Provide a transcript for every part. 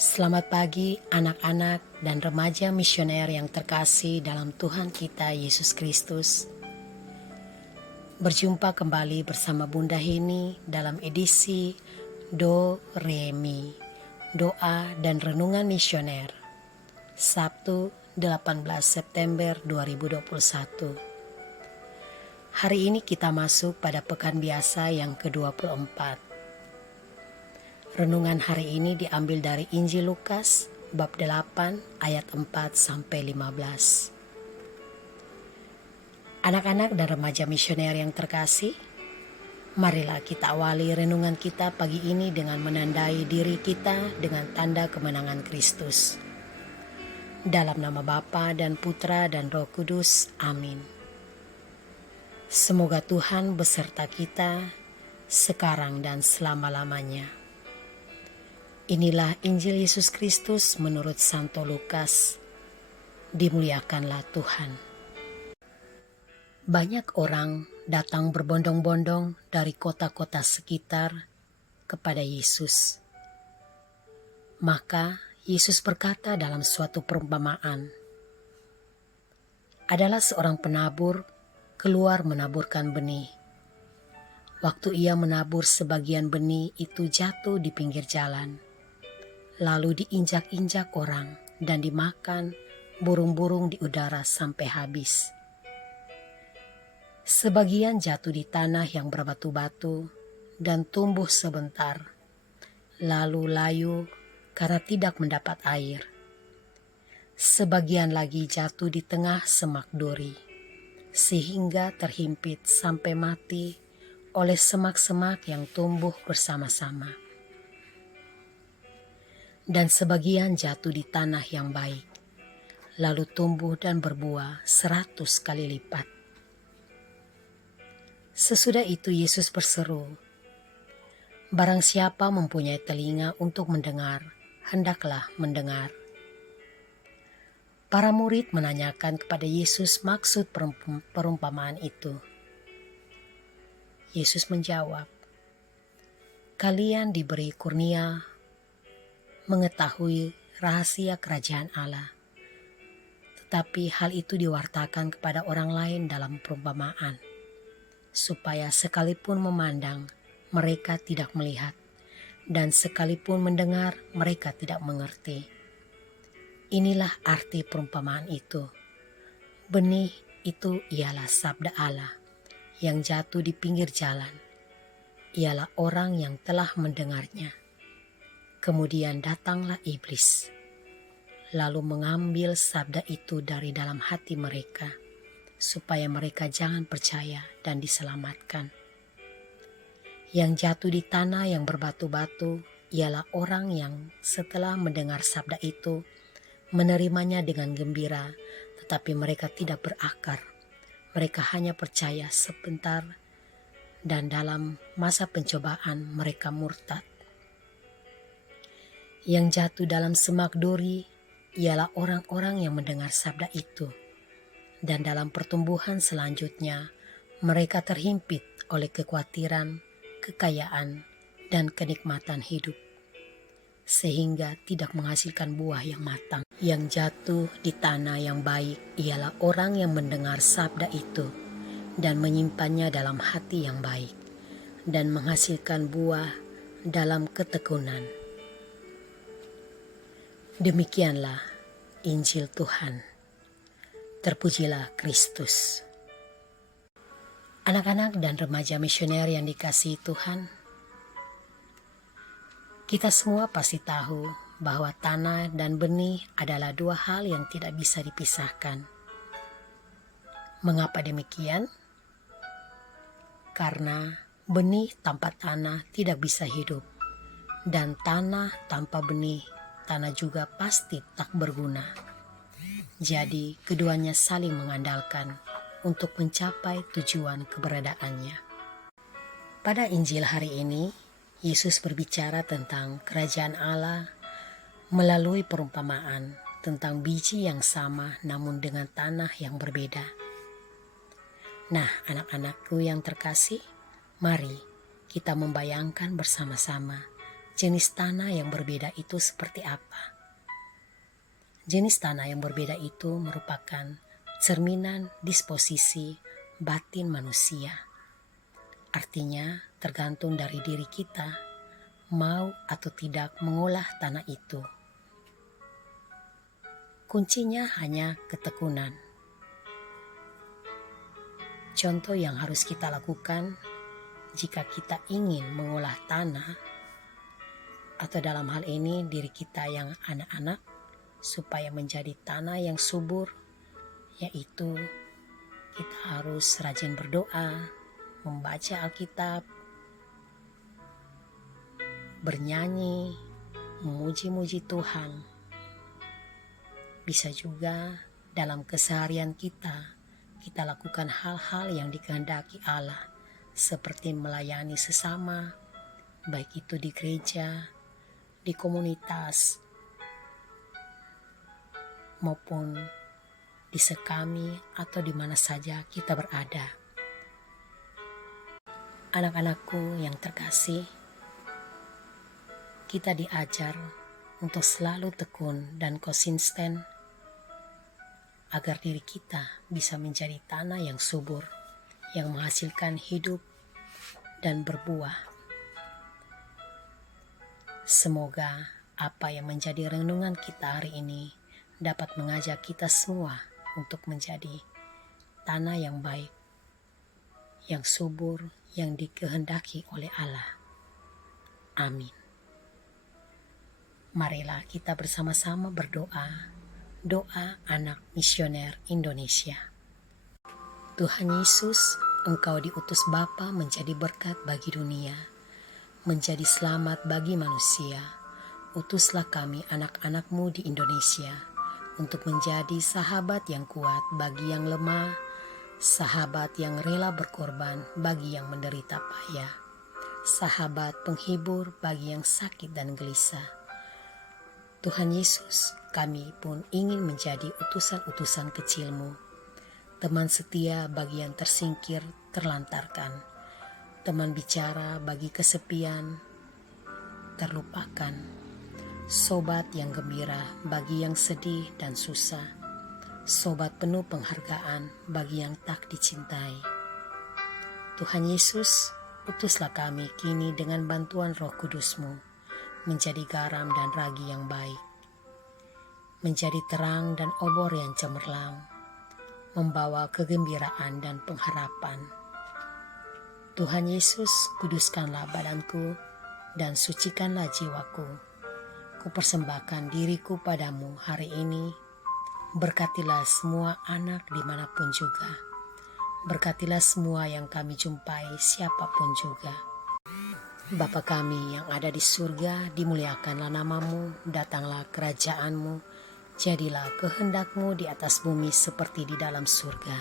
Selamat pagi anak-anak dan remaja misioner yang terkasih dalam Tuhan kita Yesus Kristus. Berjumpa kembali bersama Bunda Heni dalam edisi Do Re Mi, Doa dan Renungan Misioner, Sabtu 18 September 2021. Hari ini kita masuk pada pekan biasa yang ke-24. Renungan hari ini diambil dari Injil Lukas bab 8 ayat 4 sampai 15. Anak-anak dan remaja misioner yang terkasih, marilah kita awali renungan kita pagi ini dengan menandai diri kita dengan tanda kemenangan Kristus. Dalam nama Bapa dan Putra dan Roh Kudus, amin. Semoga Tuhan beserta kita sekarang dan selama-lamanya. Inilah Injil Yesus Kristus menurut Santo Lukas. Dimuliakanlah Tuhan. Banyak orang datang berbondong-bondong dari kota-kota sekitar kepada Yesus. Maka Yesus berkata dalam suatu perumpamaan, adalah seorang penabur keluar menaburkan benih. Waktu ia menabur, sebagian benih itu jatuh di pinggir jalan, lalu diinjak-injak orang dan dimakan burung-burung di udara sampai habis. Sebagian jatuh di tanah yang berbatu-batu dan tumbuh sebentar, lalu layu karena tidak mendapat air. Sebagian lagi jatuh di tengah semak duri, sehingga terhimpit sampai mati oleh semak-semak yang tumbuh bersama-sama. Dan sebagian jatuh di tanah yang baik, lalu tumbuh dan berbuah 100 kali lipat. Sesudah itu Yesus berseru, barang siapa mempunyai telinga untuk mendengar, hendaklah mendengar. Para murid menanyakan kepada Yesus maksud perumpamaan itu. Yesus menjawab, kalian diberi kurnia mengetahui rahasia kerajaan Allah. Tetapi hal itu diwartakan kepada orang lain dalam perumpamaan, supaya sekalipun memandang, mereka tidak melihat, dan sekalipun mendengar, mereka tidak mengerti. Inilah arti perumpamaan itu. Benih itu ialah sabda Allah yang jatuh di pinggir jalan. Ialah orang yang telah mendengarnya. Kemudian datanglah iblis, lalu mengambil sabda itu dari dalam hati mereka, supaya mereka jangan percaya dan diselamatkan. Yang jatuh di tanah yang berbatu-batu ialah orang yang setelah mendengar sabda itu, menerimanya dengan gembira, tetapi mereka tidak berakar. Mereka hanya percaya sebentar, dan dalam masa pencobaan mereka murtad. Yang jatuh dalam semak duri ialah orang-orang yang mendengar sabda itu, dan dalam pertumbuhan selanjutnya mereka terhimpit oleh kekhawatiran, kekayaan, dan kenikmatan hidup, sehingga tidak menghasilkan buah yang matang. Yang jatuh di tanah yang baik ialah orang yang mendengar sabda itu dan menyimpannya dalam hati yang baik, dan menghasilkan buah dalam ketekunan. Demikianlah Injil Tuhan. Terpujilah Kristus. Anak-anak dan remaja misioner yang dikasihi Tuhan, kita semua pasti tahu bahwa tanah dan benih adalah dua hal yang tidak bisa dipisahkan. Mengapa demikian? Karena benih tanpa tanah tidak bisa hidup, dan tanah tanpa benih, tanah juga pasti tak berguna. Jadi keduanya saling mengandalkan untuk mencapai tujuan keberadaannya. Pada Injil hari ini, Yesus berbicara tentang kerajaan Allah melalui perumpamaan tentang biji yang sama namun dengan tanah yang berbeda. Nah, anak-anakku yang terkasih, mari kita membayangkan bersama-sama jenis tanah yang berbeda itu seperti apa? Jenis tanah yang berbeda itu merupakan cerminan disposisi batin manusia. Artinya tergantung dari diri kita mau atau tidak mengolah tanah itu. Kuncinya hanya ketekunan. Contoh yang harus kita lakukan jika kita ingin mengolah tanah, atau dalam hal ini diri kita yang anak-anak, supaya menjadi tanah yang subur, yaitu kita harus rajin berdoa, membaca Alkitab, bernyanyi, memuji-muji Tuhan. Bisa juga dalam keseharian kita lakukan hal-hal yang dikehendaki Allah, seperti melayani sesama, baik itu di gereja, di komunitas, maupun di sekami atau di mana saja kita berada. Anak-anakku yang terkasih, kita diajar untuk selalu tekun dan konsisten agar diri kita bisa menjadi tanah yang subur, yang menghasilkan hidup dan berbuah. Semoga apa yang menjadi renungan kita hari ini dapat mengajak kita semua untuk menjadi tanah yang baik, yang subur, yang dikehendaki oleh Allah. Amin. Marilah kita bersama-sama berdoa, doa anak misioner Indonesia. Tuhan Yesus, Engkau diutus Bapa menjadi berkat bagi dunia, menjadi selamat bagi manusia. Utuslah kami anak-anak-Mu di Indonesia untuk menjadi sahabat yang kuat bagi yang lemah, sahabat yang rela berkorban bagi yang menderita payah, sahabat penghibur bagi yang sakit dan gelisah. Tuhan Yesus, kami pun ingin menjadi utusan-utusan kecil-Mu, teman setia bagi yang tersingkir, terlantarkan, teman bicara bagi kesepian, terlupakan, sobat yang gembira bagi yang sedih dan susah, sobat penuh penghargaan bagi yang tak dicintai. Tuhan Yesus, utuslah kami kini dengan bantuan Roh Kudus-Mu, menjadi garam dan ragi yang baik, menjadi terang dan obor yang cemerlang, membawa kegembiraan dan pengharapan. Tuhan Yesus, kuduskanlah badanku dan sucikanlah jiwaku. Kupersembahkan diriku padamu hari ini. Berkatilah semua anak dimanapun juga. Berkatilah semua yang kami jumpai siapapun juga. Bapa kami yang ada di surga, dimuliakanlah nama-Mu, datanglah kerajaan-Mu, jadilah kehendak-Mu di atas bumi seperti di dalam surga.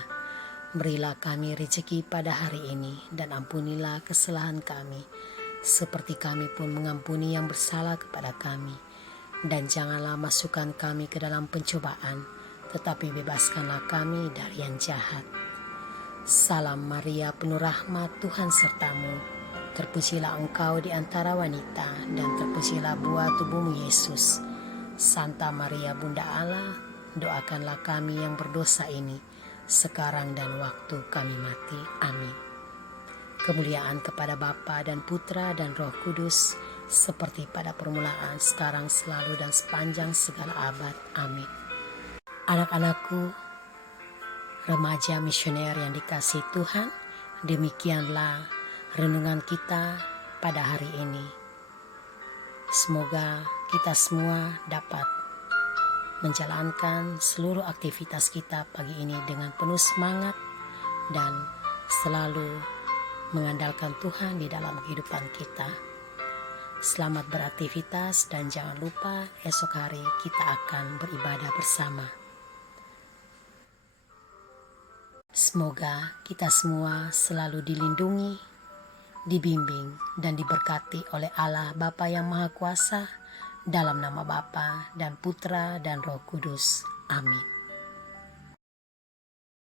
Berilah kami rezeki pada hari ini, dan ampunilah kesalahan kami, seperti kami pun mengampuni yang bersalah kepada kami. Dan janganlah masukkan kami ke dalam pencobaan, tetapi bebaskanlah kami dari yang jahat. Salam Maria, penuh rahmat, Tuhan serta-Mu. Terpujilah Engkau di antara wanita, dan terpujilah buah tubuh-Mu Yesus. Santa Maria Bunda Allah, doakanlah kami yang berdosa ini, sekarang dan waktu kami mati. Amin. Kemuliaan kepada Bapa dan Putra dan Roh Kudus, seperti pada permulaan, sekarang, selalu, dan sepanjang segala abad. Amin. Anak-anakku, remaja misioner yang dikasihi Tuhan, demikianlah renungan kita pada hari ini. Semoga kita semua dapat menjalankan seluruh aktivitas kita pagi ini dengan penuh semangat dan selalu mengandalkan Tuhan di dalam kehidupan kita. Selamat beraktivitas dan jangan lupa esok hari kita akan beribadah bersama. Semoga kita semua selalu dilindungi, dibimbing dan diberkati oleh Allah Bapa yang Maha Kuasa, dalam nama Bapa dan Putra dan Roh Kudus. Amin.